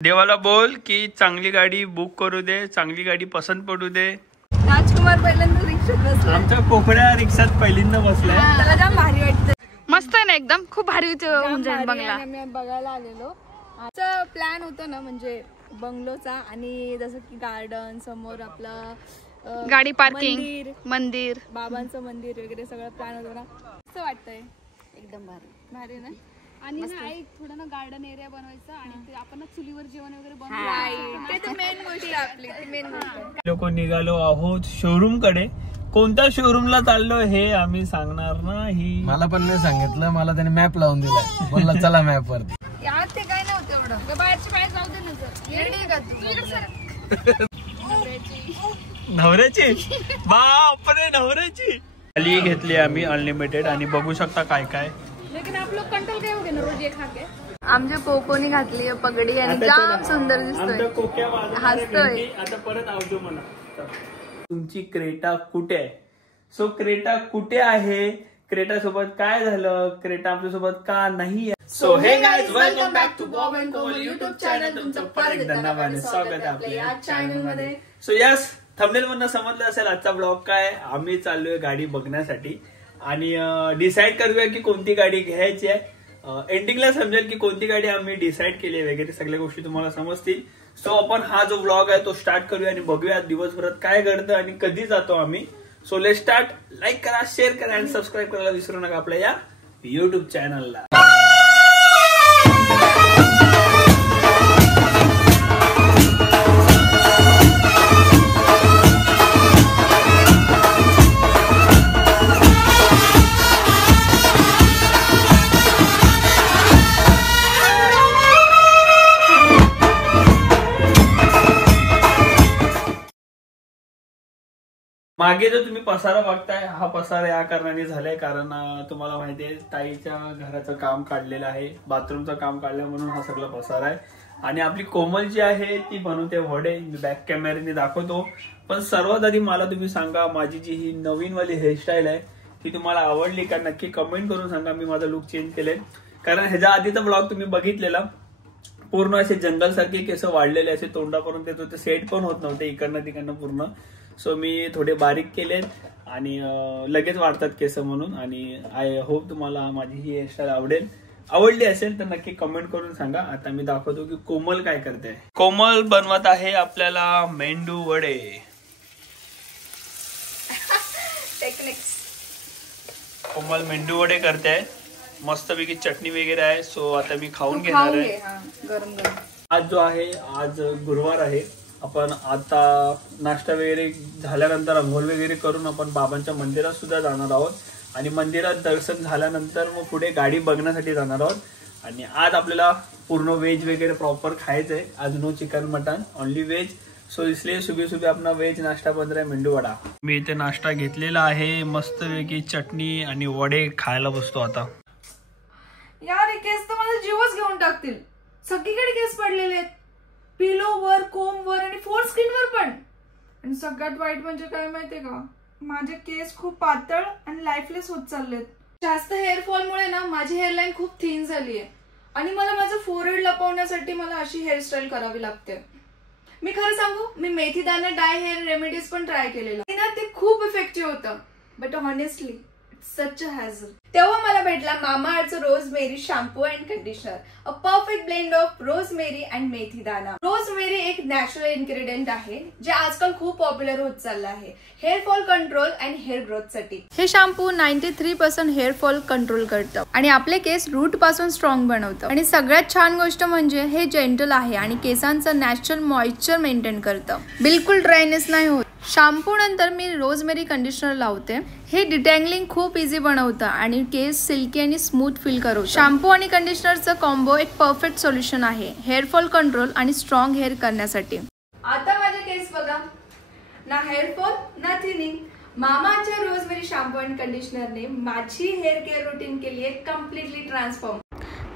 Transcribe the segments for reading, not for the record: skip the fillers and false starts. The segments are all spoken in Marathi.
देवाला बोल की चांगली गाडी बुक करू दे, चांगली गाडी पसंत पडू दे. राजकुमार पहिल्यांदा रिक्षात बसला. आमच्या कोकड्या रिक्षात पहिल्यांदा बसलाय. त्याला जाम भारी वाटतं. मस्त आहे ना एकदम, खूप भारी बंगला. आम्ही बघायला आलेलो. आमचा प्लॅन होता ना म्हणजे बंगलोचा, आणि जसं की गार्डन समोर आपला गाडी पार्किंग, मंदिर, बाबांचं मंदिर वगैरे सगळं प्लॅन होतं ना. असं वाटतंय एकदम भारी भारी ना. आणि ना एक थोडं ना गार्डन एरिया बनवायचा आणि ते आपण चुलीवर जेवण वगैरे बनवायचं. ते तर मेन गोष्ट आपली, ती मेन गोष्ट. लोक निघालो आहोत शोरूम कडे. कोणत्या शोरूमला चाललो हे आम्ही सांगणार नाही. मला पण नाही सांगितलं, मला त्याने मॅप लावून दिला, बोलला चला मॅप वरती. यार ते काय नव्हतं एवढं. बाहेरची बाहेर जाऊ दे ना सर. येडी का तू? नवऱ्याची बापरे, नवऱ्याची थाली घेतली आम्ही अनलिमिटेड. आणि बघू शकता काय काय. लेकिन आप लोग कंट्रोल काय होगे ना रोज ये खा के. आमच्या कोकोनी घातली पगडी आणि जाम सुंदर दिसतोय. हसतोय. आता परत आवडतो मला. तुमची क्रेटा कुठे आहे? सो क्रेटा कुठे आहे, क्रेटा सोबत काय झालं, क्रेटा आमच्या सोबत का नाही? So hey guys, welcome back to Bob and Komal YouTube channel. तुमचं परत धन्यवाद, स्वागत आहे आपल्या या चॅनल मध्ये. सो यस, थंबनेल मधनं समजलं असेल आजचा ब्लॉग काय. आम्ही चाललोय गाडी बघण्यासाठी आणि डिसाईड करूया की कोणती गाडी घ्यायची आहे. एंडिंगला समजेल की कोणती गाडी आम्ही डिसाईड केली वगैरे सगळ्या गोष्टी तुम्हाला समजतील. सो आपण हा जो ब्लॉग आहे तो स्टार्ट करूया आणि बघूया दिवसभरात काय घडतं आणि कधी जातो आम्ही. So let's start. लाईक करा, शेअर करा आणि सबस्क्राईब करायला विसरू नका आपल्या या युट्यूब चॅनलला. मागे जो तुम्ही पसारा बघताय, हा पसारा या कारणाने झालाय कारण तुम्हाला माहितीये ताईच्या घराचं काम काढलेलं आहे, बाथरूमचं काम काढलं म्हणून हा सगळा पसारा आहे. आणि आपली कोमल जी आहे ती बनवते वडे. मी बॅक कॅमेऱ्याने दाखवतो. पण सर्वात आधी मला तुम्ही सांगा, माझी जी ही नवीन वाली हेअरस्टाईल आहे ती तुम्हाला आवडली का? नक्की कमेंट करून सांगा. मी माझा लुक चेंज केलाय कारण ह्याच्या आधीचा ब्लॉग तुम्ही बघितलेला, पूर्ण असे जंगल सारखे केस वाढलेले, असे तोंडापर्यंत येत होते, सेट पण होत नव्हते इकडनं तिकडनं पूर्ण. सो मी थोडे बारीक केलेत आणि लगेच वाढतात केस म्हणून. आणि आय होप तुम्हाला माझी ही हेअरस्टाईल आवडली असेल तर नक्की कमेंट करून सांगा. आता मी दाखवतो की कोमल काय करते. कोमल बनवत आहे आपल्याला मेंदू वडे. टेक्निक्स. कोमल मेंदू वडे करते, मस्तपैकी चटणी वगैरे आहे. सो आता मी खाऊन घेणार आहे. गरम गरम. आज जो आहे, आज गुरुवार आहे. आपण आता नाश्ता वगैरे झाल्यानंतर अंघोळ वगैरे करून आपण बाबांच्या मंदिरात सुद्धा जाणार आहोत. आणि मंदिरात दर्शन झाल्यानंतर मग पुढे गाडी बघण्यासाठी जाणार आहोत. आणि आज आपल्याला पूर्ण व्हेज वगैरे प्रॉपर खायचंय. आज no chicken mutton, only veg. So इसलिए सुबह सुबह अपना व्हेज नाश्ता बन रहा है, मेंदू वडा. मी इथे नाश्ता घेतलेला आहे, मस्तपैकी चटणी आणि वडे खायला बसतो आता. यार हे केस तर माझा जीवच घेऊन टाकतील. सगळीकडे केस पडलेले आहेत, पिलो वर, कोम वर आणि फोर स्किन वर पण. आणि सगळ्यात वाईट म्हणजे काय माहितीये का, माझे केस खूप पातळ आणि लाईफलेस होत चाललेत. जास्त हेअरफॉलमुळे ना माझी हेअरलाईन खूप थिन झाली आहे आणि मला माझं फोरहेड लपवण्यासाठी मला अशी हेअरस्टाईल करावी लागते. मी खरं सांगू, मी मेथी दाणे डाय हेअर रेमेडीज पण ट्राय केलेलं ना, ते खूप इफेक्टिव्ह होतं. But honestly such a hassle. तेव्हा मला भेटला मामाअर्थचं rosemary shampoo and conditioner. A perfect blend of rosemary and methi dana. Rosemary एक नॅचरल इन्ग्रेडियंट आहे जे आजकाल खूप पॉप्युलर होत चाललं आहे hair fall control and hair growth साठी. हे शॅम्पू 93% हेअर फॉल कंट्रोल करतं आणि आपले केस रूट पासून स्ट्रॉंग बनवतं. आणि सगळ्यात छान गोष्ट म्हणजे हे जेंटल आहे आणि केसांचं नॅचरल मॉइश्चर मेंटेन करतं. बिलकुल ड्रायनेस नाही होत. शॅम्पू नंतर मी रोजमेरी कंडिशनर लावते. हे डिटँगलिंग खूप इझी बनवतं आणि केस सिल्की आणि स्मूथ फील करू. शॅम्पू आणि कंडिशनरचं कॉम्बो एक परफेक्ट सोल्युशन आहे हेअर फॉल कंट्रोल आणि स्ट्रॉंग हेअर करण्यासाठी. आता माझे केस बघा, ना हेअर फॉल ना थिनिंग. मामाच्या रोजमेरी शॅम्पू अँड कंडिशनरने माझी हेअर केअर रुटीन केली आहे कम्प्लिटली ट्रान्सफॉर्म.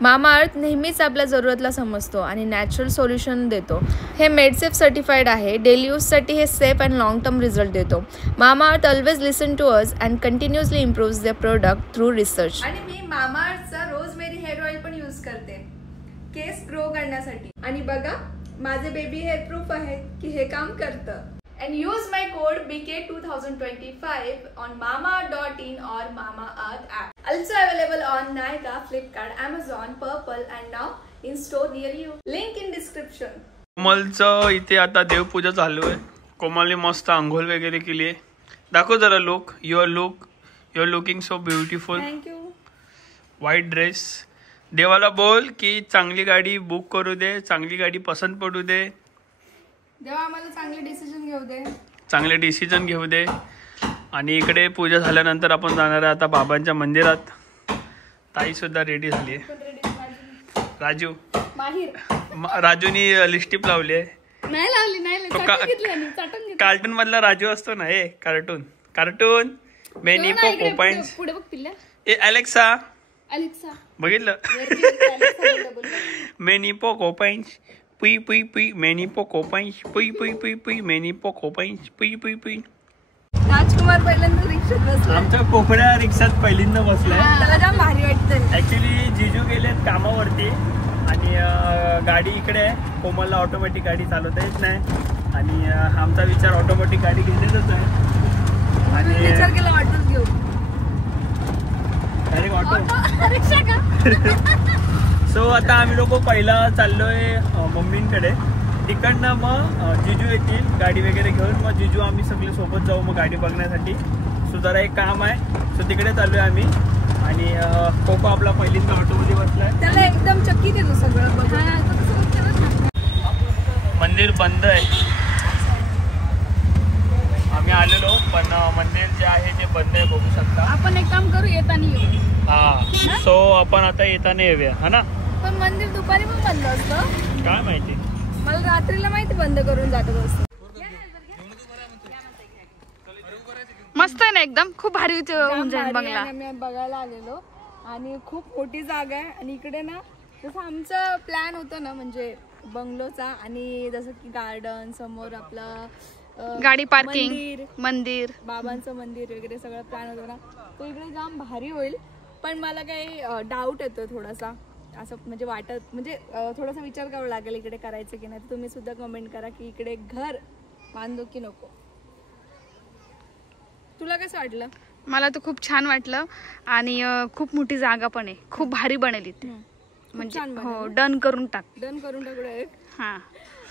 मामाअर्थ नेहमीच आपल्या जरूरतला समजतो आणि नॅचरल सोल्युशन देतो. हे मेडसेफ सर्टिफाईड आहे. डेली यूजसाठी हे safe and long term result देतो. Mamaearth always listen to us and continuously improves their product through research. आणि मी मामाअर्थचा रोजमेरी हेअर ऑइल पण यूज करते. केस ग्रो करण्यासाठी. आणि बघा माझे बेबी हेअर प्रूफ आहे की हे काम करतं. And use my code BK2025 on mama.in or Mamaearth app. Also available on Nykaa, Flipkart, Amazon, Purple and now in store near you. Link in description. कोमलचं इथे आता देवपूजा चालू आहे. कोमलने मस्त आंघोळ वगैरे केली आहे. दाखव जरा look. Your looking so beautiful. Thank you. White dress. देवाला बोल की चांगली गाडी बुक करू दे, चांगली गाडी पसंत पडू दे, देवा आम्हाला चांगले डिसिजन घेऊ दे, चांगले डिसिजन घेऊ दे. आणि इकडे पूजा झाल्यानंतर आपण जाणार आहे आता बाबांच्या मंदिरात. ताई सुद्धा रेडी झाली आहे. राजू राजूनी लिपस्टिक लावली आहे. कार्टून मधला राजू असतो ना, हे कार्टून मेनी पोको पॉइंट्स. ए अलेक्सा बघितलं मेनी पोको पॉइंट्स पुई पुई पुई मेनी पोको पॉइंट्स पुई पुई पुई पुई मेनी पोको पॉइंट्स पुई पुई पुई. राजकुमार पहिल्यांदा रिक्षात बसला. आमच्या कोकड्या रिक्षात पहिल्यांदा बसलाय. त्याला जाम भारी वाटतं. ऍक्च्युली जिजू गेलेत कामावरती आणि गाडी इकडे आहे. कोमलला ऑटोमॅटिक गाडी चालवता येत नाही आणि आमचा विचार ऑटोमॅटिक गाडी घेण्याचाच आहे. आणि विचार केला ऑटोच घेऊ. डायरेक्ट ऑटो रिक्षा का. सो आता आम्ही लोक पहिला चाललोय मम्मींकडे. तिकडनं मग जिजू येतील गाडी वगैरे घेऊन. मग जिजू आम्ही सगळे सोबत जाऊ मग गाडी बघण्यासाठी. सो जरा एक काम आहे, सो तिकडे चाललोय आम्ही. आणि कोको आपला पहिल्यांदा ऑटोमध्ये बसलाय. त्याला एकदम चक्कीत येतो सगळं बघा. मंदिर बंद आहे. आम्ही आलेलो पण मंदिर जे आहे ते बंद आहे, बघू शकता. आपण एक काम करू, येताना येऊ. हा सो आपण आता येताना येऊया हा ना. पण मंदिर दुपारी पण बंद असतं काय माहिती, मला रात्रीला माहिती बंद करून जात असतं. मस्त आहे ना एकदम, खूप भारी होऊन जाईल बंगला. आम्ही बघायला आलेलो आणि खूप मोठी जागा आहे. आणि इकडे ना जसं आमचं प्लॅन होतं ना, म्हणजे बंगलोचा, आणि जसं की गार्डन समोर आपलं गाडी पार्किंग, मंदिर, बाबांचं मंदिर वगैरे सगळं प्लॅन होतं ना, तो इकडे जाम भारी होईल. पण मला काही डाऊट येतो थोडासा, असं म्हणजे वाटत, म्हणजे थोडासा विचार करावा लागेल इकडे करायचं की नाही. तुम्ही सुद्धा कमेंट करा की इकडे घर बांधू की नको. तुला कसं वाटलं? मला तर खूप छान वाटलं आणि खूप मोठी जागा पण आहे, खूप भारी बनेल इथे. म्हणजे हो, डन करून टाक डायरेक्ट. हा,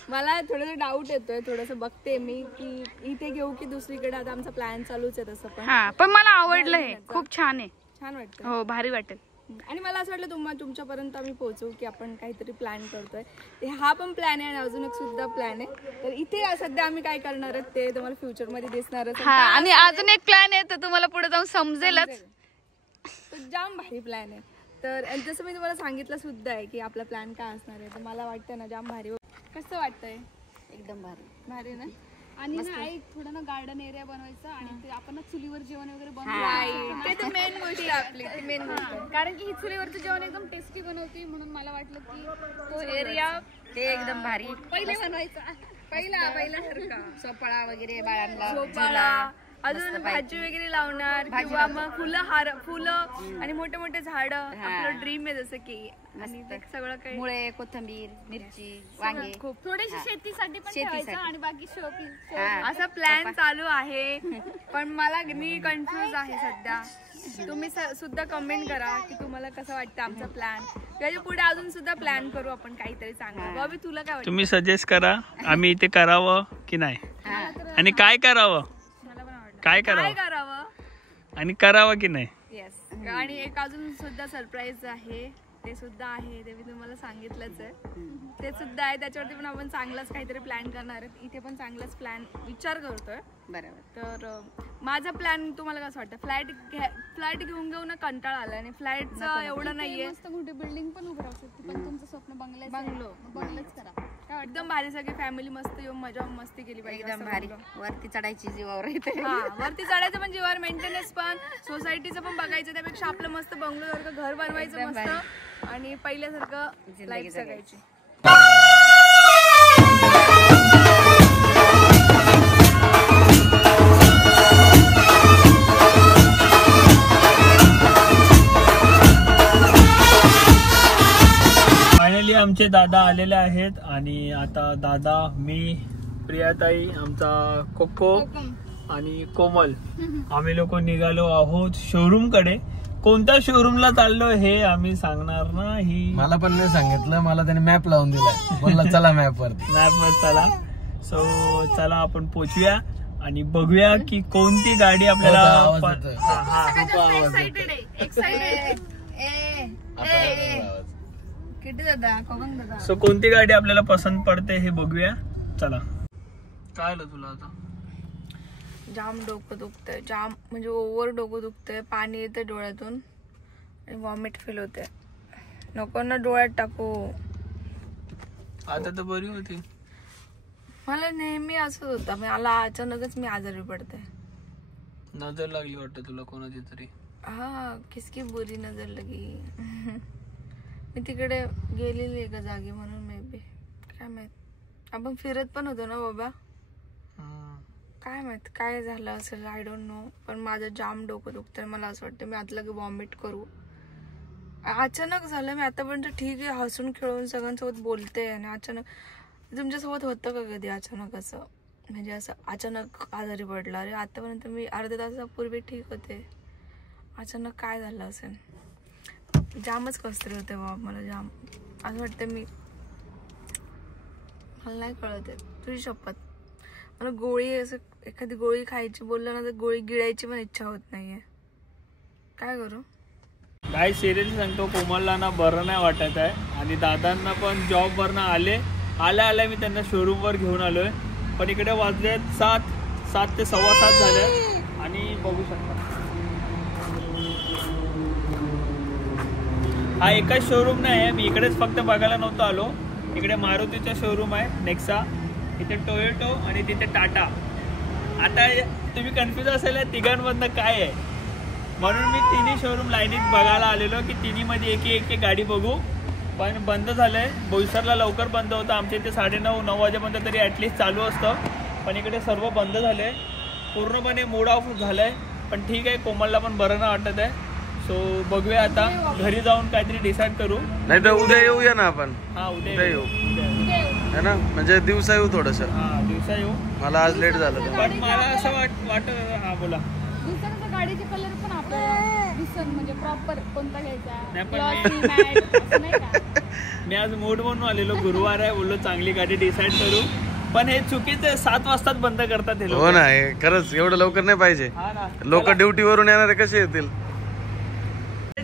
मला थोडंसं डाऊट येतोय, थोडंसं बघते मी की इथे घेऊ की दुसरीकडे. आता आमचा प्लॅन चालूच आहे तसं. पण हा, पण मला आवडलं हे, खूप छान आहे. छान वाटतं. हो, भारी वाटेल. आणि मला असं वाटलं तुमच्यापर्यंत आम्ही पोहोचू की आपण काहीतरी प्लॅन करतोय. हा पण प्लॅन आहे आणि अजून एक सुद्धा प्लॅन आहे. तर इथे सध्या आम्ही काय करणार आहे ते तुम्हाला फ्युचर मध्ये दिसणारच. हा, आणि अजून एक प्लॅन आहे, तर तुम्हाला पुढे जाऊन समजेलच. जाम भारी प्लॅन आहे. तर जसं मी तुम्हाला सांगितलं सुद्धा आहे की आपला प्लॅन काय असणार आहे. तर मला वाटतं ना जाम भारी. कसं वाटतंय? एकदम भारी भारी ना. आणि ना एक थोडं ना गार्डन एरिया बनवायचं आणि ते आपण ना चुलीवर जेवण वगैरे बनवायचं. ते तर मेन गोष्ट आपली, ती मेन गोष्ट. कारण की ही चुलीवरचं जेवण एकदम टेस्टी बनवते, म्हणून मला वाटलं की तो एरिया ते एकदम भारी पहिले बनवायचा. पहिल्यासारखा सोपाळा वगैरे बाळांना झोपाळा, अजून भाजी वगैरे लावणार किंवा मग फुलं आणि मोठे मोठे झाड. आपलं ड्रीम आहे जसं की. आणि ते सगळं काही मुळे, कोथिंबीर, मिरची, वांगे, खूप थोडीशी शेतीसाठी पण ठेवायचं आणि बाकी शोपीस. असा प्लॅन चालू आहे. पण मी कन्फ्युज आहे सध्या. तुम्ही सुद्धा कमेंट करा की तुम्हाला कसं वाटतं आमचा प्लॅन. त्याच्या पुढे अजून सुद्धा प्लॅन करू आपण काहीतरी चांगलं. बॉबी तुला काय वाटतं? तुम्ही सजेस्ट करा आम्ही इथे करावं की नाही, आणि काय करावं आणि करावं की नाही. येस. आणि एक अजून सुद्धा सरप्राईज आहे, ते सुद्धा आहे, ते मी तुम्हाला सांगितलंच आहे. ते सुद्धा आहे, त्याच्यावरती पण आपण चांगलाच काहीतरी प्लॅन करणार आहे. इथे पण चांगलाच प्लॅन विचार करतोय. बरोबर. तर माझा प्लॅन तुम्हाला कसं वाटतं? फ्लॅट घेऊन ना कंटाळा आला. आणि फ्लॅटचं एवढं नाहीये. मस्त मोठी बिल्डिंग पण उभी राहू शकते, पण तुमचं स्वप्न बंगलोच करा. एकदम भारी, सगळी फॅमिली मस्त येऊन मजा मस्ती केली पाहिजे. एकदम भारी. वरती चढायची जीवावर येते. वरती चढायचं पण जीवावर, मेंटेनन्स पण, सोसायटीचं पण बघायचं. त्यापेक्षा आपलं मस्त बंगलोसारखं घर बनवायचं मस्त आणि पहिल्यासारखं लाईफ जगायची. दादा आलेले आहेत आणि आता दादा, मी, प्रियाताई, आमचा कोको आणि कोमल आम्ही लोक निघालो आहोत शोरूम कडे. कोणत्या शोरूमला चाललो हे आम्ही सांगणार नाही. मला पण नाही सांगितलं, मला त्याने मॅप लावून दिला, बोलला चला मॅप वरती. मॅप वर चला. सो चला आपण पोचूया आणि बघूया की कोणती गाडी आपल्याला सो कोणती गाडी आपल्याला पसंत पडते हे बघूया. चला. काय आलं तुला आता? जाम डोकं दुखतंय, जाम म्हणजे ओव्हर डोकं दुखतंय, पाणी येतं डोळ्यातून आणि वॉमिट फील होते. नको ना डोळ्यात टाकू. आता तर बरी होती. मला नेहमी असंच होतं, मला अचानकच मी आजारी पडते. नजर लागली वाटतं तुला कोणाची तरी. हा, किसकी बुरी नजर लगी. मी तिकडे गेलेली एका जागी म्हणून मे बी, काय माहित. आपण फिरत पण होतो ना बाबा, काय माहित काय झालं असेल, आय डोंट नो. पण माझं जाम डोकं दुखतंय. मला असं वाटतं मी आता लगे वॉमिट करू. अचानक झालं. मी आतापर्यंत ठीक आहे, हसून खेळून सगळ्यांसोबत बोलते आणि अचानक. तुमच्यासोबत होतं का कधी अचानक असं, म्हणजे असं अचानक आजारी पडला? अरे आतापर्यंत मी अर्ध्या तासापूर्वी ठीक होते, अचानक काय झालं असेल. जामच कसतरी होते बाबा. मला जाम असं वाटतं मी, मला नाही कळत आहे तुझी शपथ. मला गोळी असं एखादी गोळी खायची बोललं ना तर गोळी गिळायची पण इच्छा होत नाहीये. काय करू? काय सिरियसली सांगतो, कोमलला ना बरं नाही वाटत आहे आणि दादांना पण जॉब वरनं आल्या मी त्यांना शोरूम वर घेऊन आलोय. पण इकडे वाजले 7 ते 7:15 झाले आणि बघू शकता हा एकच शोरूम नाही आहे. मी इकडेच फक्त बघायला नव्हतो आलो. इकडे मारुतीचा शोरूम आहे, नेक्सा, इथे टोयोटो आणि तिथे टाटा. आता तुम्ही कन्फ्युज असेल तिघांमधनं काय आहे, म्हणून मी तिन्ही शोरूम लाईनीत बघायला आलेलो की तिन्हीमध्ये एक गाडी बघू. पण बंद झालंय. बोईसरला लवकर बंद होतं, आमच्या इथे 9:30-9 वाजेपर्यंत तरी ॲटलिस्ट चालू असतं. पण इकडे सर्व बंद झालंय, पूर्णपणे मूड ऑफ झालंय. पण ठीक आहे, कोमलला पण बरं नाही वाटत आहे. सो बघूया आता, घरी जाऊन काहीतरी डिसाईड करू. नाही तर उद्या येऊया ना आपण. हा उद्या येऊ है ना, म्हणजे दिवसा येऊ थोडस. हा दिवसा येऊ. मला आज लेट झालं पण मला असं वाटत. हा बोला. दिवसानंतर गाडीचे कलर पण आपल्याला दिसन, म्हणजे प्रॉपर कोणता घ्यायचा. नाही पण मी आज मूड म्हणून आलेलो, गुरुवार आहे, बोललो चांगली गाडी डिसाईड करू. पण हे चुकीचं आहे, 7 वाजताच बंद करतात हे लोक. हो ना, खरंच एवढं लवकर नाही पाहिजे. लोक ड्युटी वरून येणारे कसे येतील?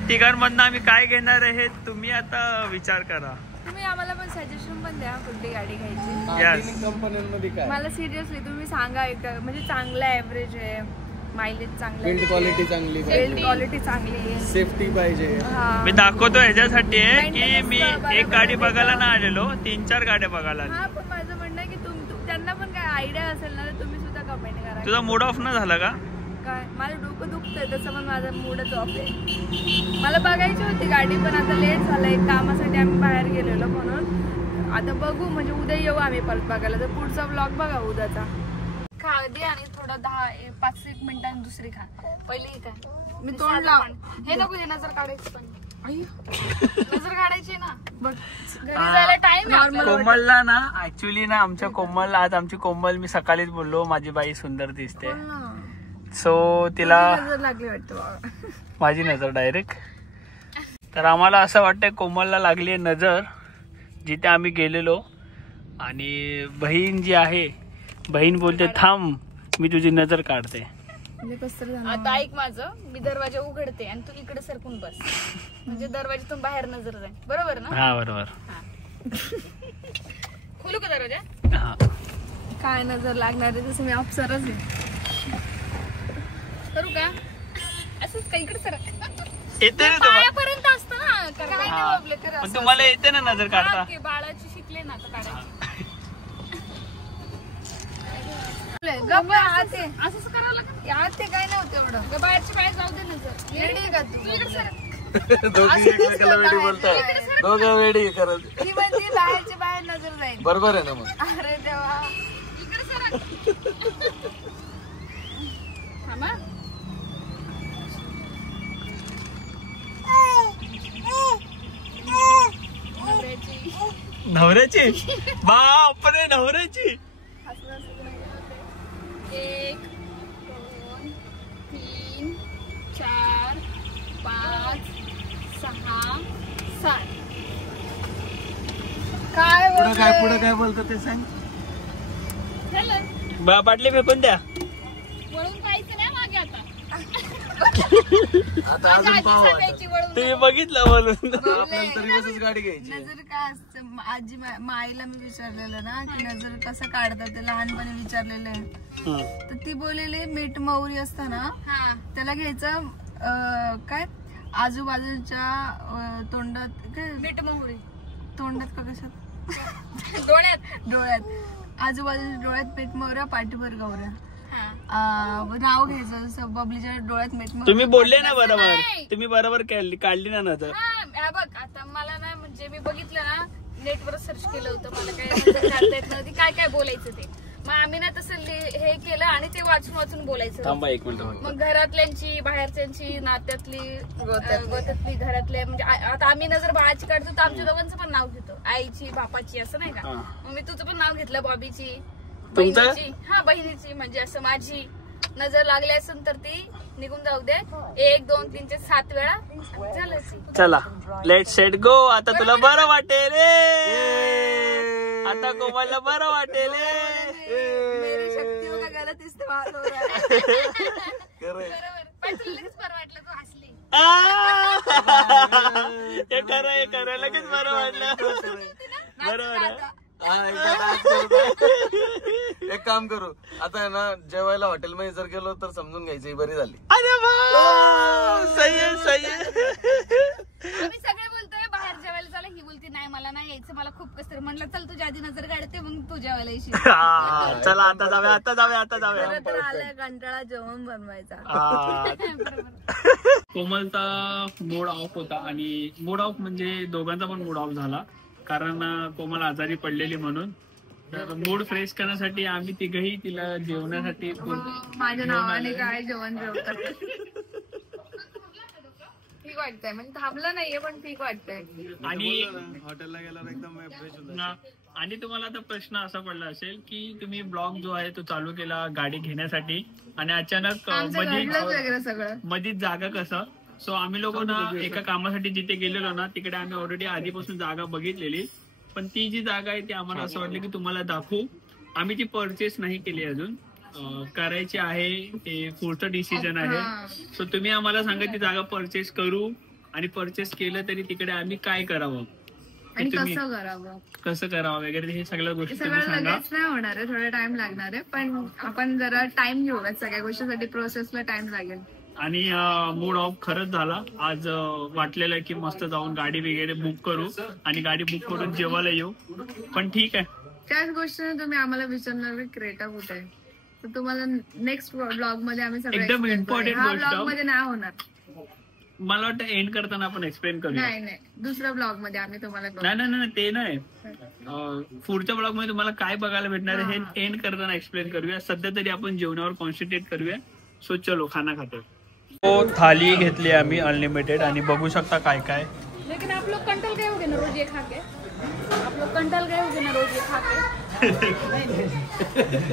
तिघांमधनं आम्ही काय घेणार आहे तुम्ही आता विचार करा. तुम्ही आम्हाला पण सजेशन पण द्या कुठली गाडी घ्यायची. कंपन्यांमध्ये काय मला सिरियसली तुम्ही सांगा, एक म्हणजे चांगला ऍव्हरेज आहे, मायलेज चांगला, बिल्ड क्वालिटी चांगली, बिल्ड क्वालिटी चांगली आहे, सेफ्टी पाहिजे. मी दाखवतो ह्याच्यासाठी आहे की मी एक गाडी बघायला ना आलेलो, 3-4 गाड्या बघायला आलो. हा पण माझं म्हणणं आहे की त्यांना पण काय आयडिया असेल ना तर तुम्ही सुद्धा कमेंट करा. तुझा मूड ऑफ न झाला का? काय माझं डोकं दुखतंय तसं पण माझा मूडच ऑफ आहे. मला बघायची होती गाडी पण आता लेट झालं, एक कामासाठी आम्ही बाहेर गेलेलो म्हणून. आता बघू, म्हणजे उद्या येऊ आम्ही परत बघायला. तर पुढचा ब्लॉग बघा उद्याचा. खा दे आणि थोडा 5-1 मिनिटांनी दुसरी खा. पहिली काय मी तोंड लाव. हे नको, हे नजर काढायची पण. नजर काढायची ना, बघ घरी जायला टाइम. कोमलला ना ऍक्च्युली ना आमच्या कोमल, आज आमची कोमल, मी सकाळीच बोललो माझी बाई सुंदर दिसते. सो तिला नजर लागली वाटतं बाबा. माझी नजर डायरेक्ट. तर आम्हाला असं वाटतंय कोमलला लागली आहे नजर जिथे आम्ही गेलेलो. आणि बहीण जी आहे, बहीण बोलते थांब मी तुझी नजर काढते. म्हणजे कसं झालं आता ऐक माझं, मी दरवाजा उघडते आणि तू इकडे सरकून बस, म्हणजे दरवाजातून बाहेर नजर जाईल. बरोबर ना? हा बरोबर. खोलू का दरवाजा? हा. काय नजर लागणार आहे, तसं मी अप्सरच आहे. करू का? असंच का इकडे सरक? येते ना तुम्हाला? पायापर्यंत असतं ना, काय नाही बाबले कर. पण तुम्हाला येते ना नजर काढता? बाळाची शिकले ना आता काढायची. असंच करावं लागेल. आत ते काय नव्हतं एवढं. बाहेरची बाहेर जाऊ दे नजर. येडी का तू? इकडे सरक. दोघी एकमेकाला वेडी बोलतात, दोघं वेडी करत. ती म्हणते बाहेरची बाहेर नजर जाईल. बरोबर आहे ना मग. अरे देवा. इकडे सरक. थांबा. नवऱ्याची बापरे नवऱ्याची. 1 2 3 4 5 6 7. काय पुढे काय बोलतो ते सांग. झालं बाटली फेकून द्या. वळून पाहायचं नाही मागे आता. आता अजून पाव तुम्ही बघितलं म्हणून नंतर गाडी घ्यायची. नजर काय असतं आजी माईला मी विचारलेलं ना की नजर कसं काढतात ते लहानपणी विचारलेलं तर ती बोललेली मीठ मोहरी असतं ना त्याला घ्यायचं काय आजूबाजूच्या तोंडात काय मीठ मोहरी तोंडात का कशात डोळ्यात आजूबाजूच्या डोळ्यात मीठ मोहऱ्या पाठीवर गौऱ्या नाव घ्यायचं जसं बबलीच्या डोळ्यात मीठ मोहऱ्या. तुम्ही बोलले ना बरोबर. तुम्ही बरोबर काढली ना नजर. बघ आता मला ना म्हणजे मी बघितलं ना नेटवर सर्च केलं होतं मला काय काढता येत नव्हती काय काय बोलायचं ते. मग आम्ही ना तसं हे केलं आणि ते वाचून वाचून बोलायचं. थांबा 1 मिनिट. मग घरातल्यांची बाहेरच्यांची नात्यातली गोत्यातली घरातल्या म्हणजे आता आम्ही नजर बाळाची काढतो तर आमच्या दोघांचं पण नाव घेतो आईची बापाची असं नाही का. मग मी तुझं पण नाव घेतलं बॉबीची बहिणीची. बहिणीची म्हणजे असं माझी नजर लागली असेल तर ती निघून जाऊ दे. 1 2 3 4 7 वेळा झालं. चला लेट सेट गो. आता तुला बरं वाटेल आता कोमलला बरं वाटेल. मेरी शक्ती होगा गलत इस्तेमाल हो रहा बरोबर पण लगेच बरं वाटलं तू हसली. हे खरं लगेच बरं वाटलं. बरोबर. एक काम करू आता आहे ना जेवायला हॉटेलमध्ये जर गेलो तर समजून घ्यायची बरी झाली. अरे वा सही आहे. आम्ही सगळे बोलतोय बाहेर जेवायला चला ही बोलती नाही मला नाही यायचं मला खूप कसं म्हटलं चल तुझ्या आधी नजर काढते मग तू जेवायला येशील. चला आता जाऊया. आलाय कंटाळा जेवण बनवायचा. कोमलचा मूड ऑफ होता आणि मूड ऑफ म्हणजे दोघांचा पण मूड ऑफ झाला कारण कोमल आजारी पडलेली म्हणून. तर मूड फ्रेश करण्यासाठी आम्ही तिघही तिला जेवण्यासाठी माझ्या नावाने काय जेवण जेवतात. ठीक वाटतंय म्हणजे थांबलं नाहीये पण ठीक वाटतंय. आणि हॉटेलला गेल्यावर एकदम फ्रेश होतं. आणि तुम्हाला आता प्रश्न असा पडला असेल की तुम्ही ब्लॉग जो आहे तो चालू केला गाडी घेण्यासाठी आणि अचानक मधीच जागा कसं. सो आम्ही लोक ना एका कामासाठी जिथे गेलेलो ना तिकडे आम्ही ऑलरेडी आधीपासून जागा बघितलेली पण ती जी जागा आहे ती आम्हाला असं वाटलं की तुम्हाला दाखवू. आम्ही ती परचेस नाही केली अजून करायची आहे ते पुढचं डिसिजन आहे. सो तुम्ही आम्हाला सांगा ती जागा परचेस करू आणि परचेस केलं तरी तिकडे आम्ही काय करावं आणि कसं करावं वगैरे हे सगळ्या गोष्टी सगळं लगेच नाही होणार आहे थोडा टाइम लागणार आहे पण आपण जरा टाइम घेऊया सगळ्या गोष्टीसाठी प्रोसेसला टाइम लागेल. आणि मूड ऑफ खरंच झाला आज. वाटलेलं की मस्त जाऊन गाडी वगैरे बुक करू आणि गाडी बुक करून जेवायला येऊ पण ठीक आहे. त्याच गोष्टीने तुम्ही आम्हाला विचारणार क्रेटा कुठे आहे तर तुम्हाला नेक्स्ट ब्लॉग मध्ये आम्ही एकदम इम्पॉर्टंट ब्लॉग मध्ये नाही होणार. मला वाटतं एंड करताना आपण एक्सप्लेन करूया. नाही दुसऱ्या ब्लॉग मध्ये आम्ही तुम्हाला नाही ते नाही पुढच्या ब्लॉग मध्ये तुम्हाला काय बघायला भेटणार आहे हे एंड करताना एक्सप्लेन करूया. सध्या तरी आपण जेवणावर कॉन्सन्ट्रेट करूया. सो चलो खाना खातो. थाली घेतली आम्ही अनलिमिटेड आणि बघू शकता काय काय. लेकिन आप लोग कंटल गए होगे ना रोज ये खा के. आप लोग कंटल गए होगे ना रोज ये खा के.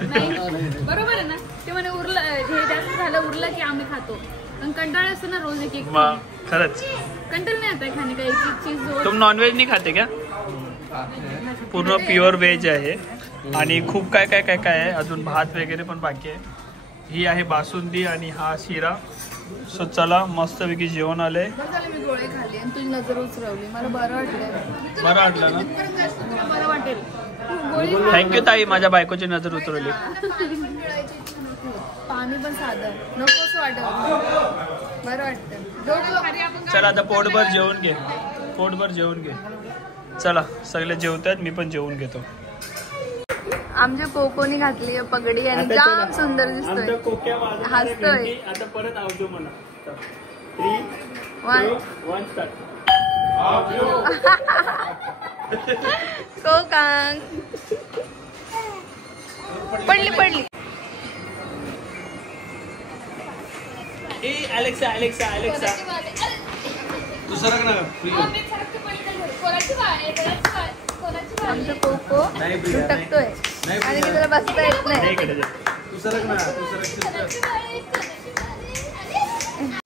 नाही बरोबर आहे ना ते म्हणे उरलं हे जास्त झालं उरलं की आम्ही खातो पण कंटाळा असतो ना रोज एक खरंच कंटल नाही आता खाने का एक चीज. तुम नॉनव्हेज नाही खाते क्या. पूर्ण प्युअर व्हेज आहे आणि खूप काय काय काय काय आहे अजून भात वगैरे पण बाकी आहे. ही आहे बासुंदी आणि हा शिरा. सो चला मस्तपैकी जेवण आलंय. मी गोळे खाल्ली आणि तुझी नजर उचरवली मला बरं वाटलं. बरं वाटलं ना. बरं वाटेल. थँक्यू ताई माझ्या बायकोची नजर उतरवली. पाणी पण साधं नकोच वाटत बरं वाटतं. चला आता पोटभर जेवून घे. चला सगळे जेवतात मी पण जेवून घेतो. आमच्या कोकोनी घातली पगडी आणि जाम सुंदर दिसतोय. हसतोय. आता परत आवडतो म्हणा. 3 2 1 स्टार्ट. कोकांग पडली. तू सरक ना. आमचं कोको टकतोय आणि त्याला बसता येत नाही.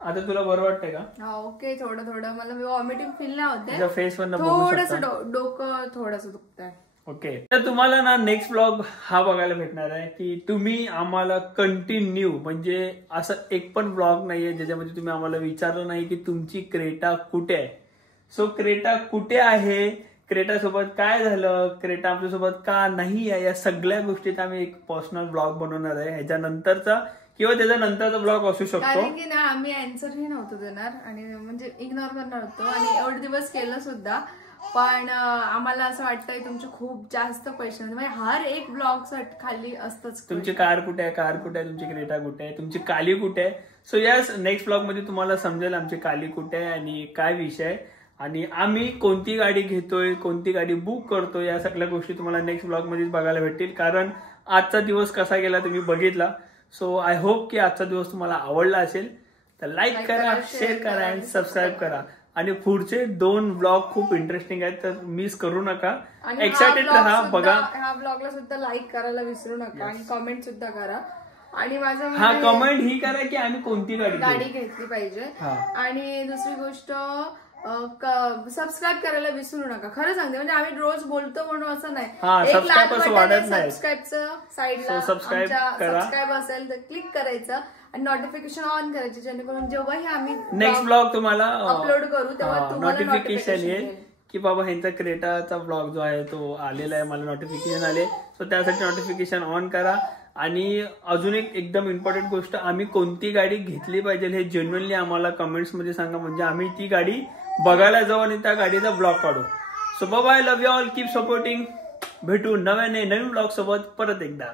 आता तुला बरं वाटतंय का? हा ओके, थोडं थोडं मला वॉमिटिंग फील नाही होते, तुझ्या फेस वर थोडस डोकं थोडंसं दुखतंय. ओके, तर तुम्हाला ना नेक्स्ट ब्लॉग हा बघायला भेटणार आहे की तुम्ही आम्हाला कंटिन्यू, म्हणजे असं एक पण ब्लॉग नाहीये ज्याच्यामध्ये तुम्ही आम्हाला विचारलं नाही की तुमची क्रेटा कुठे आहे. सो क्रेटा कुठे आहे, क्रेटा सोबत काय झालं, क्रेटा आमच्यासोबत का नाही आहे, या सगळ्या गोष्टीत आम्ही एक पर्सनल ब्लॉग बनवणार आहे. ह्याच्यानंतरचा किंवा त्याच्यानंतरचा ब्लॉग असू शकतो. कारण की ना आम्ही आन्सरही नव्हतो देणार आणि म्हणजे इग्नोर करणार होतो आणि एवढे दिवस केलं सुद्धा, पण आम्हाला असं वाटतंय तुमचे खूप जास्त पैसे म्हणजे हर एक ब्लॉग खाली असतंच. तुमची कार कुठे आहे, कार कुठे आहे, तुमची क्रेटा कुठे आहे, तुमची काली कुठे आहे. सो यास नेक्स्ट ब्लॉग मध्ये तुम्हाला समजेल आमची काली कुठे आहे आणि काय विषय आहे आणि आम्ही कोणती गाडी घेतोय, कोणती गाडी बुक करतोय, या सगळ्या गोष्टी तुम्हाला नेक्स्ट ब्लॉग मध्ये बघायला भेटतील. कारण आजचा दिवस कसा गेला तुम्ही बघितला. सो आय होप की आजचा दिवस तुम्हाला आवडला असेल. तर लाईक करा, शेअर करा आणि सबस्क्राईब करा. आणि पुढचे 2 ब्लॉग खूप इंटरेस्टिंग आहेत, तर मिस करू नका. एक्साइटेड राहा, बघा. ह्या ब्लॉगला सुद्धा लाईक करायला विसरू नका आणि कमेंट सुद्धा करा. आणि माझं हा कमेंट ही करा की आम्ही कोणती गाडी घेतली पाहिजे. आणि दुसरी गोष्ट सबस्क्राईब करायला विसरू नका. खरं सांगते, म्हणजे आम्ही रोज बोलतो म्हणून असं नाही. सबस्क्राईबचं साईडला सबस्क्राईब असेल तर क्लिक करायचं आणि नोटिफिकेशन ऑन करायचे, जेणेकरून जेव्हाही आम्ही नेक्स्ट ब्लॉग तुम्हाला अपलोड करू तेव्हा नोटिफिकेशन येईल की बाबा ह्यांचा क्रेटाचा ब्लॉग जो आहे तो आलेला आहे, मला नोटिफिकेशन आले. सो त्यासाठी नोटिफिकेशन ऑन करा. आणि अजून एक एकदम इम्पॉर्टंट गोष्ट, आम्ही कोणती गाडी घेतली पाहिजे हे जेन्युअनली आम्हाला कमेंट्स मध्ये सांगा, म्हणजे आम्ही ती गाडी बघायला जाऊ आणि त्या गाडीचा ब्लॉग काढू. So bye, love you all, keep supporting. भेटू नवीन ब्लॉग सोबत परत एकदा.